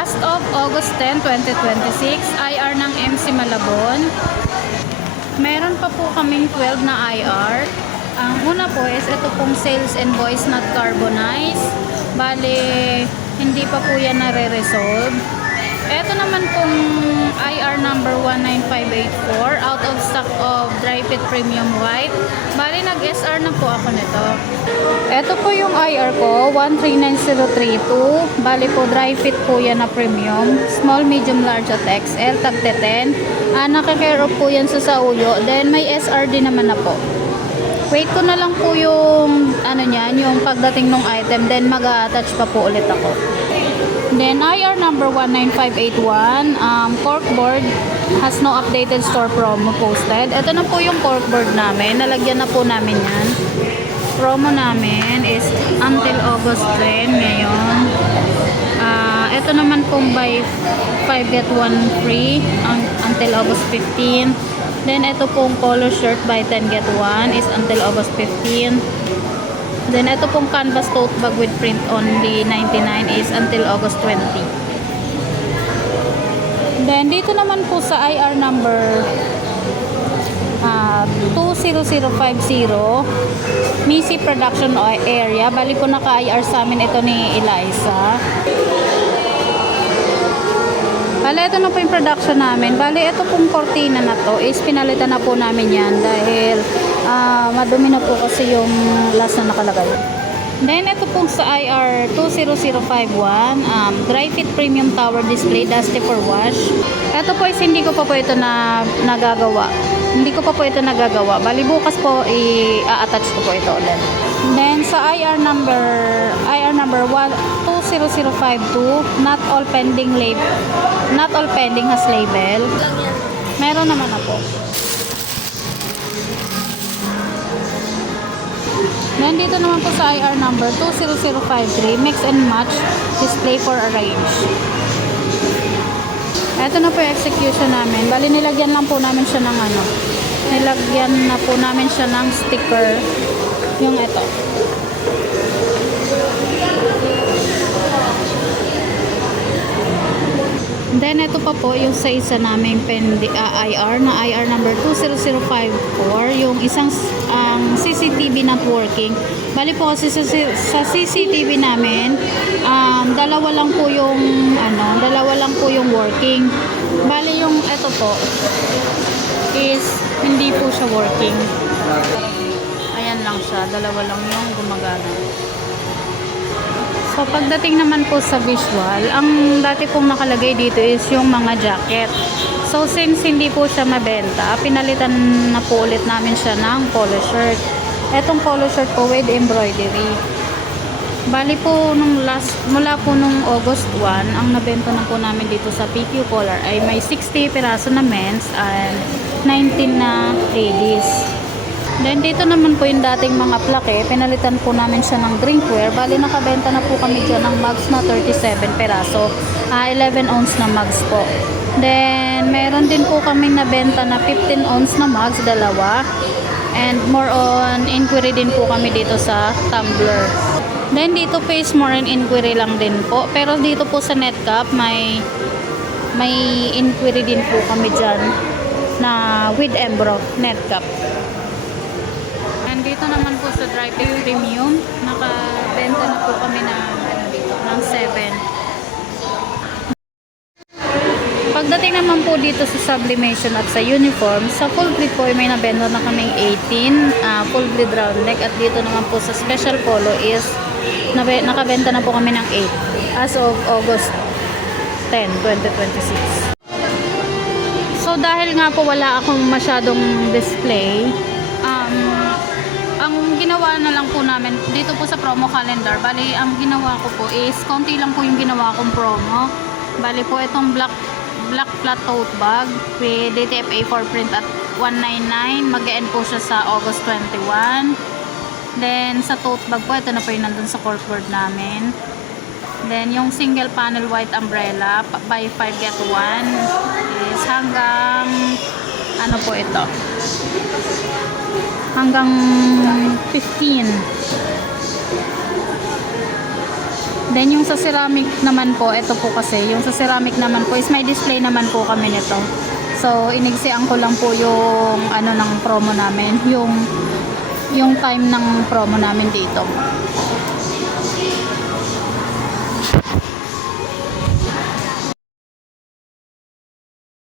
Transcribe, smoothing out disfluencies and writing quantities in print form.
As of August 10, 2026, IR ng MC Malabon. Meron pa po kaming 12 na IR. Ang una po is ito pong sales invoice not carbonized. Bale, hindi pa po yan nare-resolve. Ito naman pong IR number 19584, out of stock of dry fit premium white. Bali, nag-SR na po ako nito. Ito po yung IR ko, 139032. Bali po, dry fit po yan na premium. Small, medium, large at XL, tag 10. Nakaka-care off po yan sa Sauyo. Then, may SR din naman na po. Wait ko na lang po yung ano niyan, yung pagdating ng item, then mag-attach pa po ulit ako. Then IR number 19581, corkboard has no updated store promo posted. Ito na po yung corkboard namin, nalagyan na po namin yan. Promo namin is until August 10 ngayon. Ito naman pong buy 5 get 1 free until August 15. Then ito pong polo shirt buy 10 get 1 is until August 15. Then ito pong canvas tote bag with print only 99 is until August 20. Then dito naman po sa IR number 20050 Missy Production Area. Bali po naka-IR sa amin ito ni Eliza. Bali, ito na po yung production namin. Bali, ito pong cortina na to is pinalitan na po namin yan dahil madumi na po kasi yung last na nakalagay. Then, ito pong sa IR 20051, dry fit premium tower display, dusty for wash. Ito po is hindi ko pa po ito nagagawa. Hindi ko pa po ito nagagawa. Bali, bukas po i-attach ko po ito ulit. Then, sa IR number 20052, not all pending has label. Meron naman na po. Then dito naman po sa IR number 20053, mix and match display for arrange. Ito na po yung execution namin. Bali, nilagyan lang po namin siya ng nilagyan na po namin siya ng sticker. Yung ito. Then, ito pa po yung sa isa naming IR na IR number 20054, yung isang CCTV not working. Bali po kasi sa CCTV namin, dalawa lang po yung working. Bali yung ito po is hindi po siya working. Ayan lang siya, dalawa lang yung gumagana. So, pagdating naman po sa visual, ang dati pong nakalagay dito is yung mga jacket. So, since hindi po siya mabenta, pinalitan na po ulit namin siya ng polo shirt. Etong polo shirt po with embroidery. Bali po, mula po nung August 1, ang nabenta na po namin dito sa PQ Collar ay may 60 piraso na men's and 19 na ladies. Then dito naman po yung dating mga plake, pinalitan po namin siya ng drinkware. Bali nakabenta na po kami dyan ng mugs na 37 peraso, 11 ounce na mugs po. Then meron din po kaming nabenta na 15 ounce na mugs, dalawa. And more on inquiry din po kami dito sa tumbler. Then dito po is more on inquiry lang din po. Pero dito po sa Netcap may inquiry din po kami dyan na with Embro Netcap. Dito naman po sa dry fit premium, nakabenta na po kami ng 7. Pagdating naman po dito sa sublimation at sa uniform, sa full bleed po may nabenta na kaming 18 full bleed round neck, at dito naman po sa special polo is nakabenta na po kami ng 8 as of August 10, 2026. So dahil nga po wala akong masyadong display, ang ginawa na lang po namin dito po sa promo calendar, bali ang ginawa ko po is konti lang po yung ginawa kong promo. Bali po itong black flat tote bag with DTF A4 print at 199, mag-e-end po siya sa August 21. Then sa tote bag po, ito na po yung nandun sa corkboard namin. Then yung single panel white umbrella buy 5 get 1 is hanggang ano po ito, hanggang 15. Then yung sa ceramic naman po, ito po kasi, yung sa ceramic naman po is may display naman po kami nito. So, inigsian ko lang po yung ano ng promo namin, yung time ng promo namin dito.